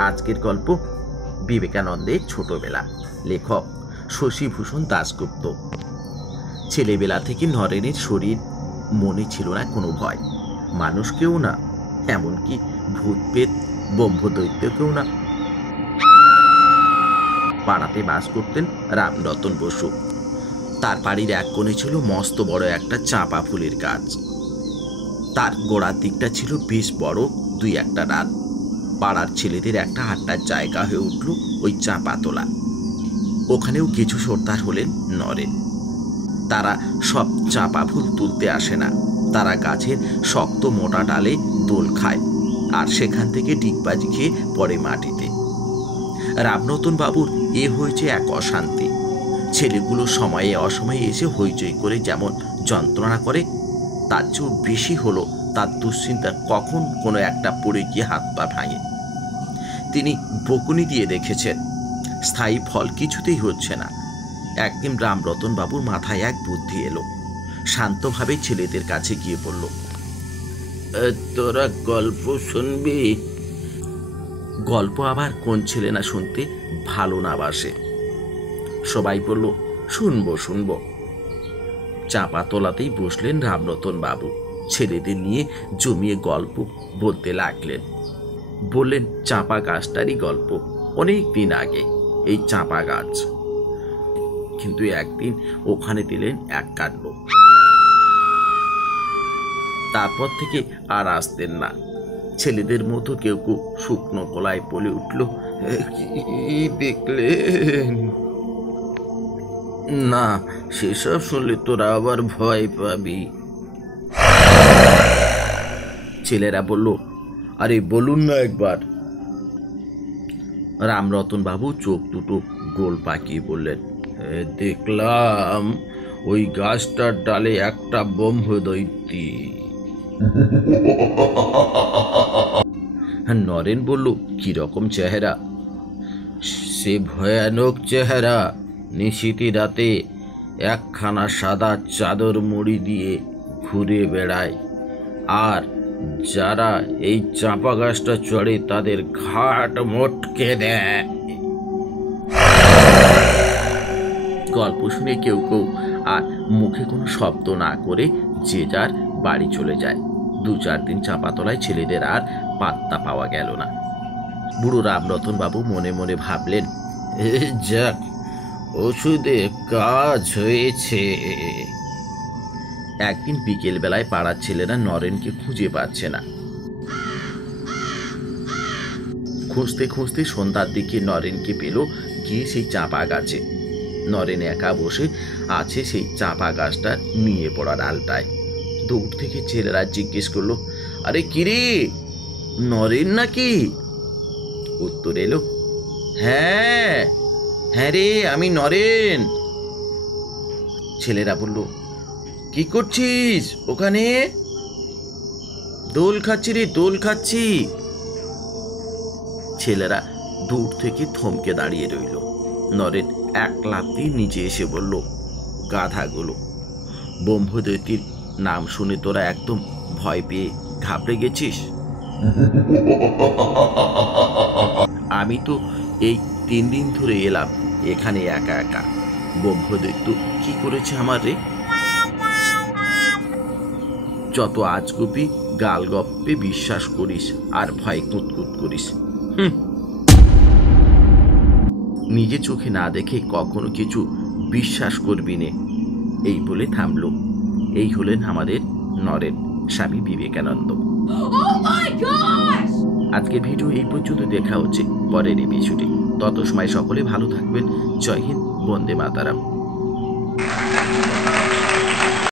আজকের গল্প বিবেকানন্দের ছোটবেলা। লেখক শশীভূষণ দাশগুপ্ত। ছেলেবেলা থেকে নরেনের শরীর মনে ছিল না কোনো ভয়, মানুষকেও না, এমনকি ভূত পেত ব্রহ্মদৈত্যকেও না। পাড়াতে বাস করতেন রামরতন বসু। তার বাড়ির এক কোণে ছিল মস্ত বড় একটা চাঁপা ফুলের গাছ। তার গোড়ার দিকটা ছিল বেশ বড়, দুই একটা রাত। পাড়ার ছেলেদের একটা আড্ডার জায়গা হয়ে উঠল ওই চাঁপা তোলা। ওখানেও কিছু সর্দার হলেন নরেন। তারা সব চাঁপা ফুল তুলতে আসে না, তারা গাছের শক্ত মোটা ডালে দোল খায় আর সেখান থেকে ডিগবাজি খেয়ে পড়ে মাটিতে। রামরতন বাবুর এ হয়েছে এক অশান্তি। ছেলেগুলো সময়ে অসময়ে এসে হইচই করে যেমন যন্ত্রণা করে, তার চেয়েও বেশি হলো তার দুশ্চিন্তা কখন কোনো একটা পড়ে গিয়ে হাত পা ভাঙে। তিনি বকুনি দিয়ে দেখেছেন, স্থায়ী ফল কিছুতেই হচ্ছে না। একদিন রামরতন বাবুর মাথায় এক বুদ্ধি এলো। শান্তভাবে ছেলেদের কাছে গিয়ে বলল, তোরা গল্প শুনবি? গল্প আবার কোন ছেলে না শুনতে ভালো না বাসে। সবাই বলল, শুনবো শুনবো। চাঁপা তোলাতেই বসলেন রামরতন বাবু। ছেলেদের নিয়ে জমিয়ে গল্প বলতে লাগলেন। বললেন চাঁপা গাছটারই গল্প। অনেক দিন আগে এই চাঁপা গাছ, কিন্তু একদিন ওখানে দিলেন এক কাণ্ড। তারপর থেকে আর আসতেন না। ছেলেদের মতো কেউ কেউ শুকনো গলায় বলে উঠল, কি দেখলেন? না, সেসব শুনলে তোরা আবার ভয় পাবি। ছেলেরা বলল, আরে বলুন না একবার। রামরতন বাবু চোখ দুটো গোল পাকিয়ে বললেন, দেখলাম ওই গাছটার ডালে একটা ব্রহ্মদৈত্যী। নরেন বলল, কিরকম চেহারা? সে ভয়ানক চেহারা। নিশিতি রাতে একখানা সাদা চাদর মুড়ি দিয়ে ঘুরে বেড়ায়, আর যারা এই চাঁপা গাছটা চড়ে তাদের ঘাট মটকে দেয়। গল্প শুনে কেউ কেউ আর মুখে কোনো শব্দ না করে যে যার বাড়ি চলে যায়। 2-4 দিন চাঁপাতলায় ছেলেদের আর পাত্তা পাওয়া গেল না। বুড়ো রামরতন বাবু মনে মনে ভাবলেন, যাক, ওষুধে কাজ হয়েছে। একদিন বিকেল বেলায় পাড়ার ছেলেরা নরেনকে খুঁজে পাচ্ছে না। খুঁজতে খুঁজতে সন্ধ্যার দিকে নরেনকে পেল গিয়ে সেই চাঁপা গাছে। নরেন একা বসে আছে সেই চাঁপা গাছটা নিয়ে পড়া ডালটায়। দূর থেকে ছেলেরা জিজ্ঞেস করলো, আরে কিরে, নরেন নাকি? উত্তর এলো, হ্যাঁ হ্যাঁ রে, আমি নরেন। ছেলেরা বলল, কি করছিস ওখানে? দোল খাচ্ছি রে, দোল খাচ্ছি। ছেলেরা দূর থেকে থমকে দাঁড়িয়ে রইল। নরেন এক লাফে নিচে এসে বলল, গাধাগুলো, ব্রহ্মদৈত্যীর নাম শুনে তোরা একদম ভয় পেয়ে ঘাবড়ে গেছিস? আমি তো এই 3 দিন ধরে এলাম এখানে একা একা। ব্রহ্মদৈত্য কি করেছে আমার রে? যত আজগুবি গাল গপ্পে বিশ্বাস করিস আর ভয় কুতকুত করিস। নিজে চোখে না দেখে কখনো কিছু বিশ্বাস করবি নে। এই বলে থামল। এই হলেন আমাদের নরেন, স্বামী বিবেকানন্দ। আজকের ভিডিও এই পর্যন্ত। দেখা হচ্ছে পরের এপিসোডে। তত সময় সকলে ভালো থাকবেন। জয় হিন্দ, বন্দে মাতারাম।